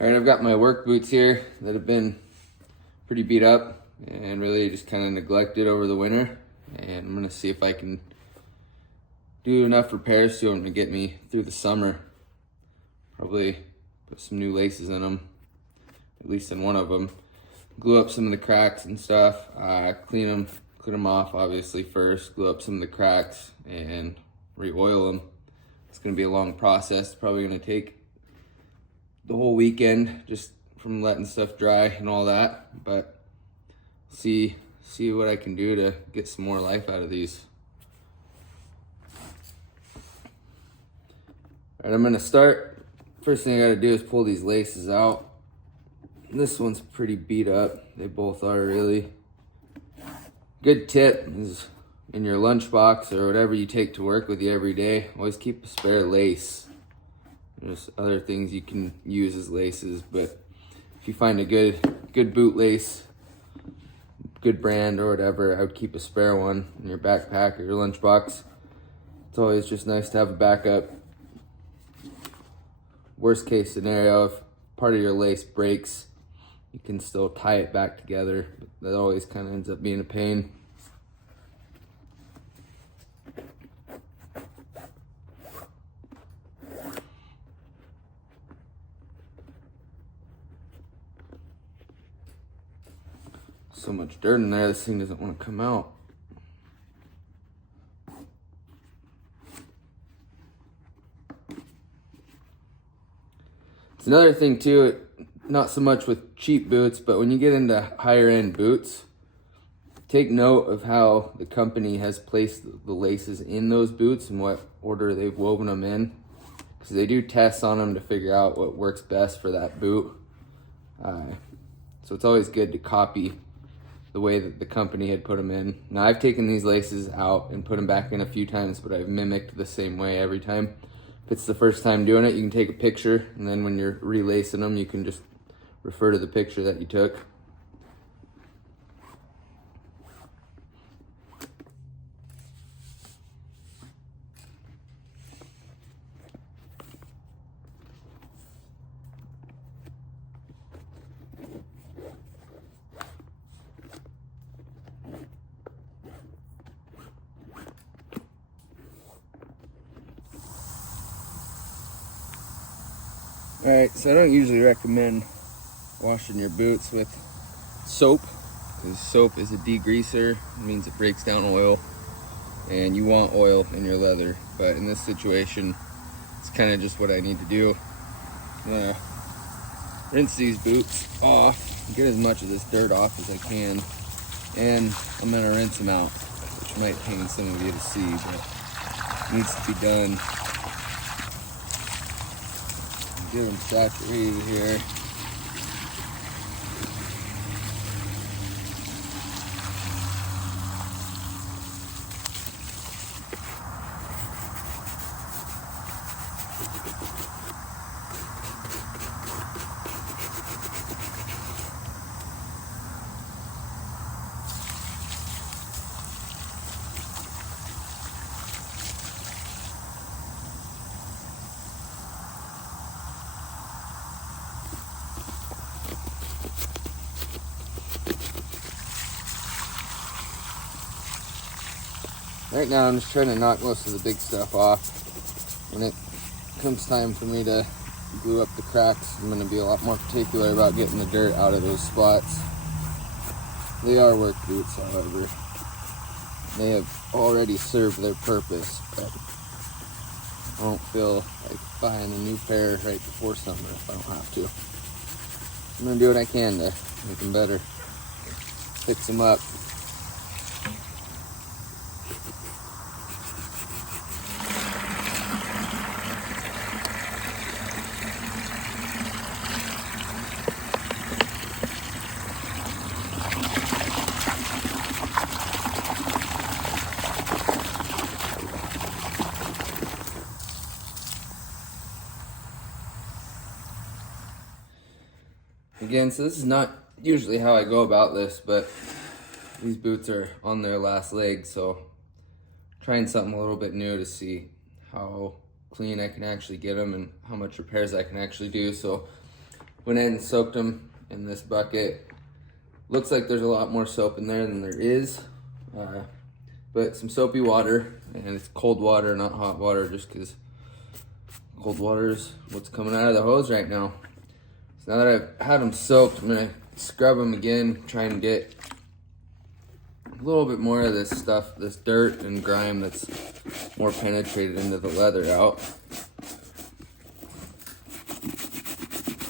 All right, I've got my work boots here that have been pretty beat up and really just kind of neglected over the winter. And I'm gonna see if I can do enough repairs to them to get me through the summer. Probably put some new laces in them, at least in one of them. Glue up some of the cracks and stuff, clean them off obviously first, glue up some of the cracks and re-oil them. It's gonna be a long process. It's probably gonna take the whole weekend just from letting stuff dry and all that, but see what I can do to get some more life out of these. All right, I'm gonna start. First thing I gotta do is pull these laces out. This one's pretty beat up. They both are really. Good tip is in your lunchbox or whatever you take to work with you every day, always keep a spare lace. There's other things you can use as laces, but if you find a good boot lace, good brand or whatever, I would keep a spare one in your backpack or your lunchbox. It's always just nice to have a backup. Worst case scenario, if part of your lace breaks, you can still tie it back together, but that always kind of ends up being a pain. So much dirt in there, this thing doesn't want to come out. It's another thing too, not so much with cheap boots, but when you get into higher end boots, take note of how the company has placed the laces in those boots and what order they've woven them in, because they do tests on them to figure out what works best for that boot. So it's always good to copy the way that the company had put them in. Now I've taken these laces out and put them back in a few times, but I've mimicked the same way every time. If it's the first time doing it, you can take a picture, and then when you're relacing them, you can just refer to the picture that you took. Alright, so I don't usually recommend washing your boots with soap, because soap is a degreaser. It means it breaks down oil, and you want oil in your leather. But in this situation, it's kind of just what I need to do. I'm gonna rinse these boots off, get as much of this dirt off as I can, and I'm gonna rinse them out, which might pain some of you to see, but it needs to be done. Get them saturated here. Right now I'm just trying to knock most of the big stuff off. When it comes time for me to glue up the cracks, I'm going to be a lot more particular about getting the dirt out of those spots. They are work boots, however. They have already served their purpose, but I don't feel like buying a new pair right before summer if I don't have to. I'm going to do what I can to make them better, fix them up. Again, so this is not usually how I go about this, but these boots are on their last leg, so trying something a little bit new to see how clean I can actually get them and how much repairs I can actually do. So Went ahead and soaked them in this bucket. Looks like there's a lot more soap in there than there is. But some soapy water, and it's cold water, not hot water, just because cold water is what's coming out of the hose right now. So now that I've had them soaked, I'm gonna scrub them again, try and get a little bit more of this stuff, this dirt and grime that's more penetrated into the leather out.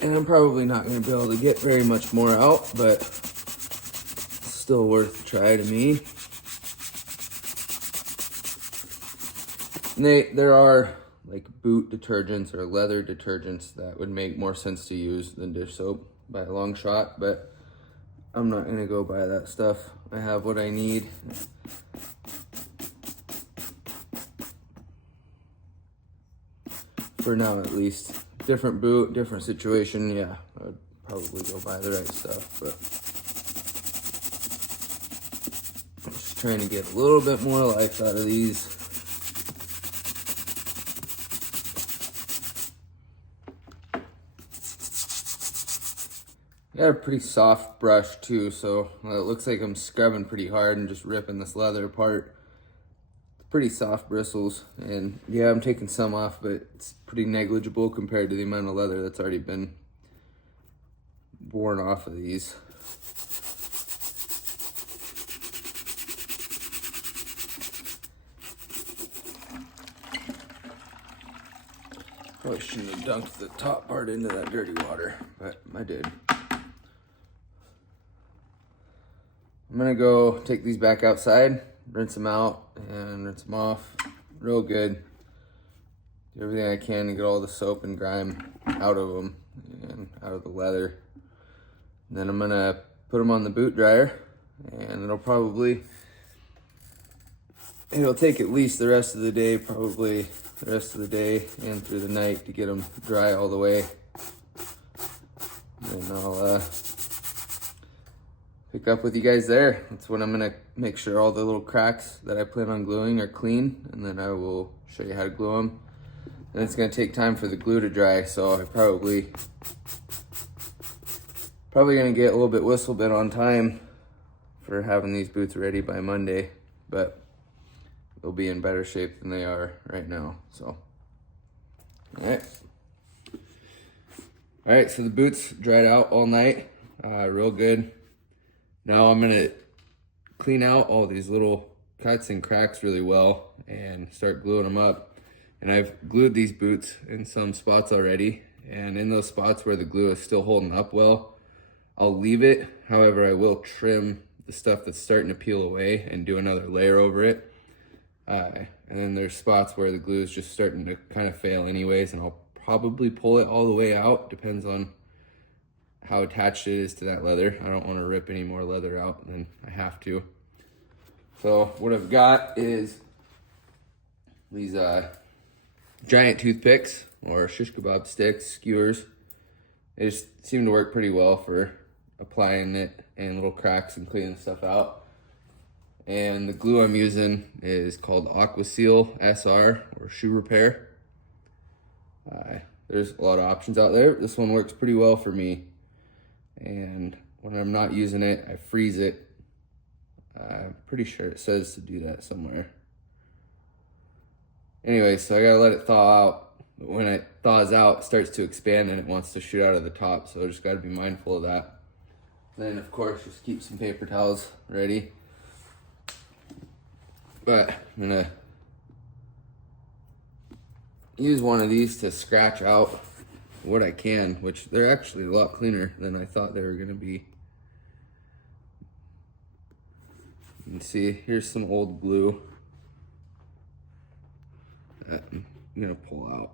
And I'm probably not gonna be able to get very much more out, but it's still worth a try to me. And there are like boot detergents or leather detergents that would make more sense to use than dish soap by a long shot, but I'm not gonna go buy that stuff. I have what I need. For now, at least. Different boot, different situation, yeah, I would probably go buy the right stuff, but I'm just trying to get a little bit more life out of these. I got a pretty soft brush too, so it looks like I'm scrubbing pretty hard and just ripping this leather apart. It's pretty soft bristles, and yeah, I'm taking some off, but it's pretty negligible compared to the amount of leather that's already been worn off of these. Probably shouldn't have dunked the top part into that dirty water, but I did. I'm gonna go take these back outside, rinse them out, and rinse them off real good. Do everything I can to get all the soap and grime out of them and out of the leather. And then I'm gonna put them on the boot dryer, and it'll take at least the rest of the day, probably the rest of the day and through the night to get them dry all the way. And I'll pick up with you guys there. That's when I'm gonna make sure all the little cracks that I plan on gluing are clean, and then I will show you how to glue them. And it's gonna take time for the glue to dry, so I probably gonna get a little bit whistle bit on time for having these boots ready by Monday, but they'll be in better shape than they are right now, so. All right, so the boots dried out all night, real good. Now I'm gonna clean out all these little cuts and cracks really well and start gluing them up. And I've glued these boots in some spots already, and in those spots where the glue is still holding up well, I'll leave it. However, I will trim the stuff that's starting to peel away and do another layer over it. And then there's spots where the glue is just starting to kind of fail anyways, and I'll probably pull it all the way out. Depends on how attached it is to that leather. I don't want to rip any more leather out than I have to. So what I've got is these giant toothpicks or shish kebab sticks, skewers. They just seem to work pretty well for applying it and little cracks and cleaning stuff out. And the glue I'm using is called Aquaseal SR or Shoe Repair. There's a lot of options out there. This one works pretty well for me. And when I'm not using it, I freeze it. I'm pretty sure it says to do that somewhere. Anyway, so I gotta let it thaw out. But when it thaws out, it starts to expand and it wants to shoot out of the top. So I just gotta be mindful of that. Then of course, just keep some paper towels ready. But I'm gonna use one of these to scratch out what I can, which they're actually a lot cleaner than I thought they were gonna be. You can see, here's some old glue that I'm gonna pull out.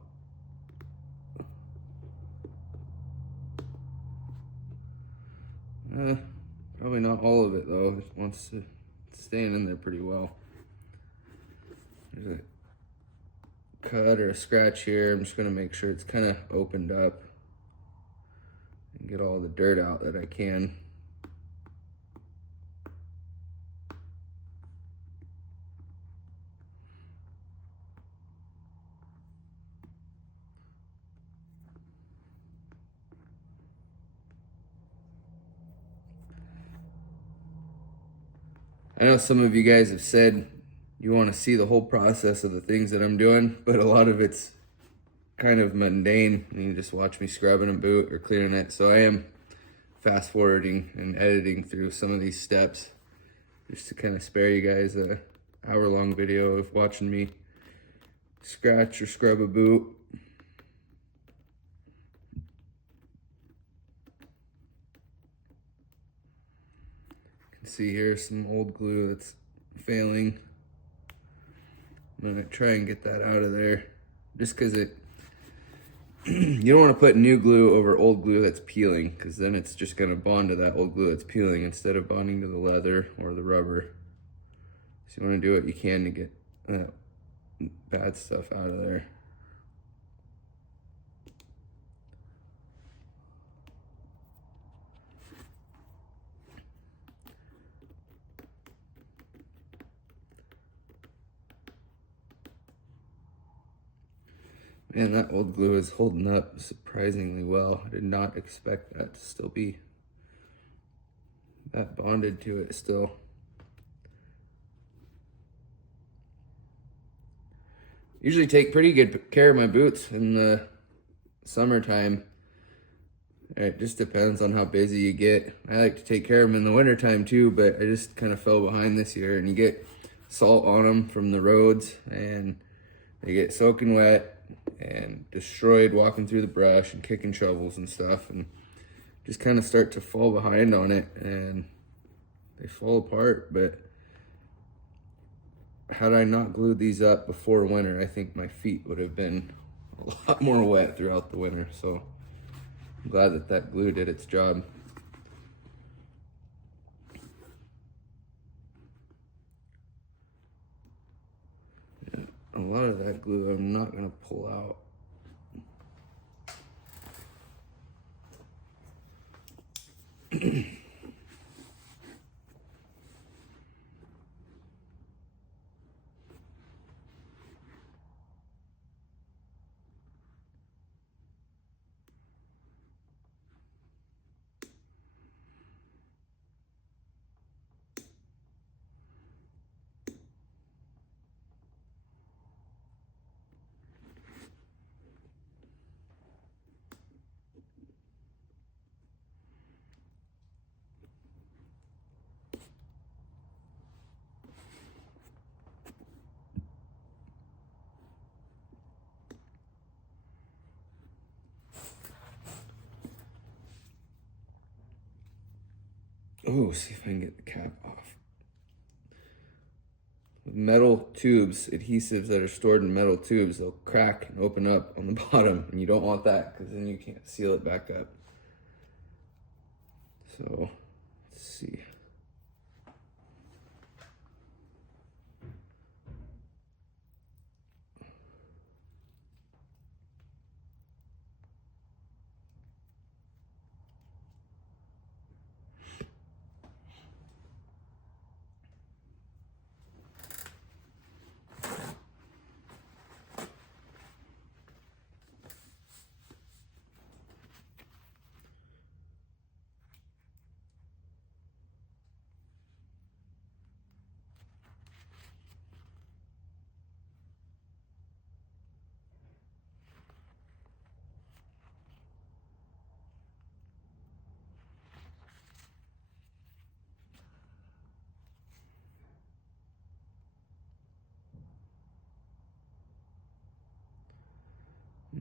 Probably not all of it though. It wants to stay in there pretty well. There's a cut or a scratch here. I'm just gonna make sure it's kind of opened up and get all the dirt out that I can. I know some of you guys have said you want to see the whole process of the things that I'm doing, but a lot of it's kind of mundane and you just watch me scrubbing a boot or clearing it. So I am fast forwarding and editing through some of these steps just to kind of spare you guys a hour-long video of watching me scratch or scrub a boot. You can see here some old glue that's failing. I'm gonna try and get that out of there just because you don't want to put new glue over old glue that's peeling, because then it's just going to bond to that old glue that's peeling instead of bonding to the leather or the rubber. So you want to do what you can to get that bad stuff out of there. Man, that old glue is holding up surprisingly well. I did not expect that to still be that bonded to it still. Usually take pretty good care of my boots in the summertime. It just depends on how busy you get. I like to take care of them in the wintertime too, but I just kind of fell behind this year, and you get salt on them from the roads and they get soaking wet and destroyed walking through the brush and kicking shovels and stuff, and just kind of start to fall behind on it and they fall apart. But had I not glued these up before winter, I think my feet would have been a lot more wet throughout the winter. So I'm glad that that glue did its job. Yeah, a lot of that glue I'm not gonna pull out. Oh, see if I can get the cap off. Metal tubes, adhesives that are stored in metal tubes, they'll crack and open up on the bottom, and you don't want that because then you can't seal it back up. So, let's see.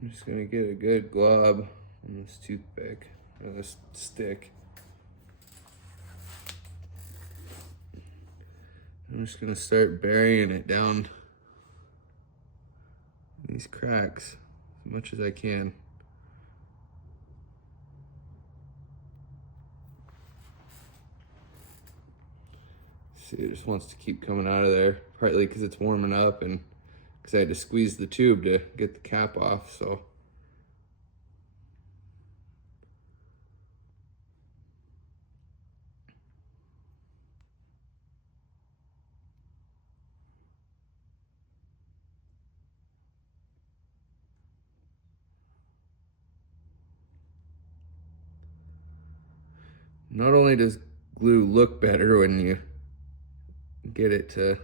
I'm just gonna get a good glob on this toothpick, or this stick. I'm just gonna start burying it down these cracks as much as I can. See, it just wants to keep coming out of there, partly because it's warming up and because I had to squeeze the tube to get the cap off, so. Not only does glue look better when you get it to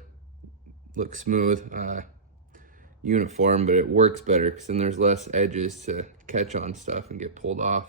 look smooth, uniform, but it works better because then there's less edges to catch on stuff and get pulled off.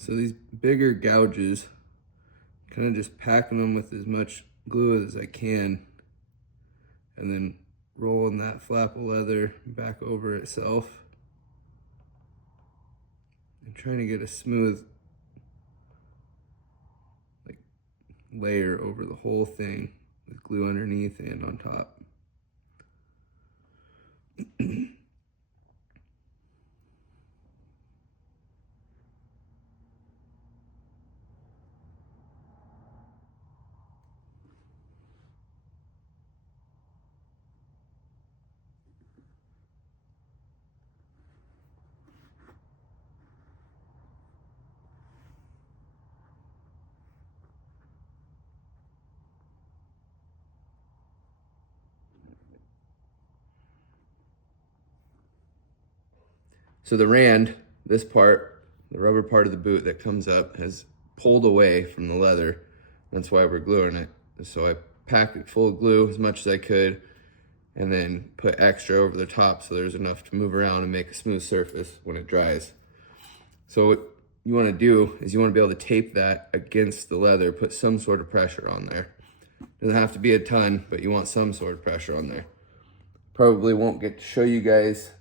So these bigger gouges, kind of just packing them with as much glue as I can, and then rolling that flap of leather back over itself and trying to get a smooth layer over the whole thing with glue underneath and on top. So the rand, this part, the rubber part of the boot that comes up, has pulled away from the leather. That's why we're gluing it. So I packed it full of glue as much as I could, and then put extra over the top so there's enough to move around and make a smooth surface when it dries. So what you want to do is you want to be able to tape that against the leather, put some sort of pressure on there. Doesn't have to be a ton, but you want some sort of pressure on there. Probably won't get to show you guys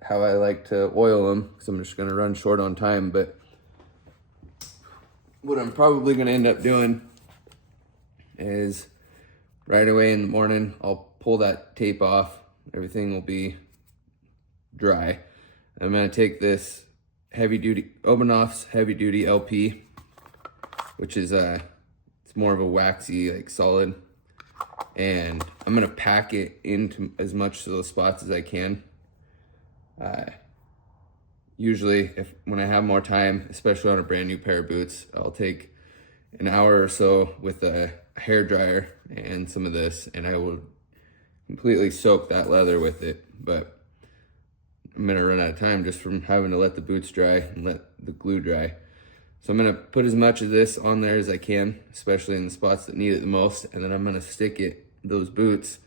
how I like to oil them because I'm just going to run short on time, but what I'm probably going to end up doing is right away in the morning, I'll pull that tape off. Everything will be dry. I'm going to take this Obernoff's heavy duty LP, which is it's more of a waxy, like solid, and I'm going to pack it into as much of those spots as I can. Usually when I have more time, especially on a brand new pair of boots, I'll take an hour or so with a hair dryer and some of this, and I will completely soak that leather with it. But I'm gonna run out of time just from having to let the boots dry and let the glue dry. So I'm gonna put as much of this on there as I can, especially in the spots that need it the most, and then I'm gonna stick it those boots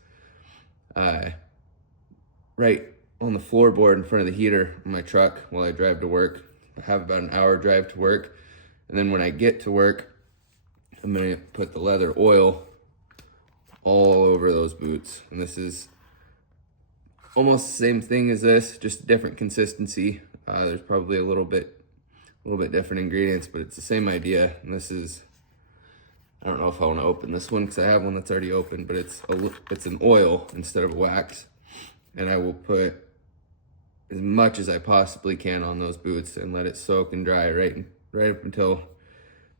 right on the floorboard in front of the heater in my truck while I drive to work. I have about an hour drive to work, and then when I get to work, I'm gonna put the leather oil all over those boots. And this is almost the same thing as this, just different consistency. There's probably a little bit different ingredients, but it's the same idea. And this is, I don't know if I want to open this one because I have one that's already open, but it's an oil instead of a wax. And I will put as much as I possibly can on those boots and let it soak and dry right up until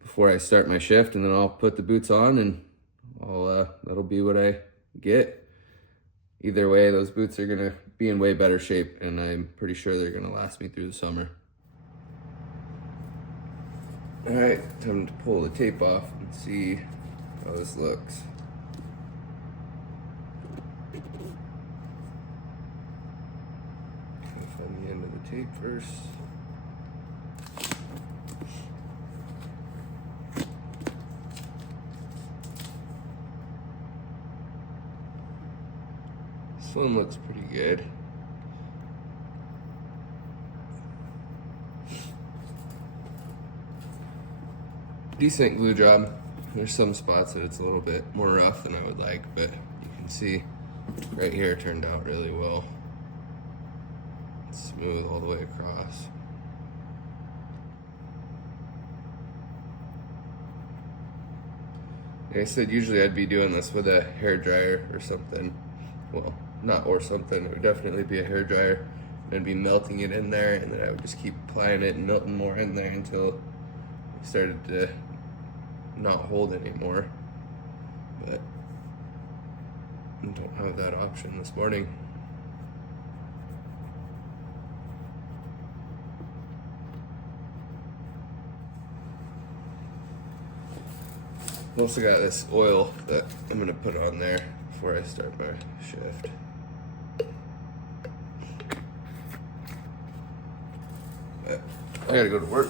before I start my shift, and then I'll put the boots on and that'll be what I get. Either way, those boots are gonna be in way better shape, and I'm pretty sure they're gonna last me through the summer. All right, time to pull the tape off and see how this looks. Find the end of the tape first. This one looks pretty good. Decent glue job. There's some spots that it's a little bit more rough than I would like, but you can see right here it turned out really well. It's smooth all the way across. Like I said, usually I'd be doing this with a hair dryer or something. Well, not or something, it would definitely be a hair dryer. I'd be melting it in there, and then I would just keep applying it and melting more in there until it started to not hold anymore. But I don't have that option this morning. Also got this oil that I'm gonna put on there before I start my shift. But I gotta go to work.